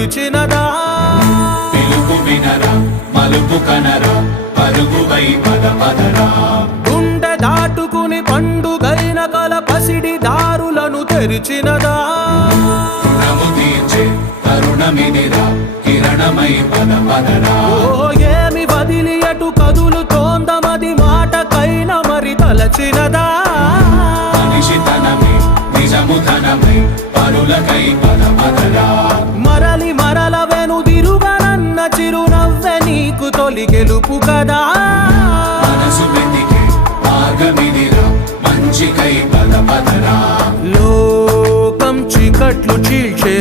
పిలిచినదా పిలుపు వినరా మలుపు కనరా పరుగువై పద పదరా గుండె దాటుకుని పండుగైన కల పసిడి దారులను తెరిచినదా రుణము తీర్చే తరుణమిదిరా కిరణమై పద పదరా ఓ ఏమి వదిలి అటు కదులుతోందమది మాటకైన మరి తలచినదా మనిషితనమే నిజముధనమై పరులకై పద పదరా మరలి మరల వెనుదిరుగనన్న చిరునవ్వె నీకు తొలి గెలుపు కదా మనసు వెతికే మార్గమిదిరా మంచికై పద పదరా లోకం చీకట్లు చీల్చే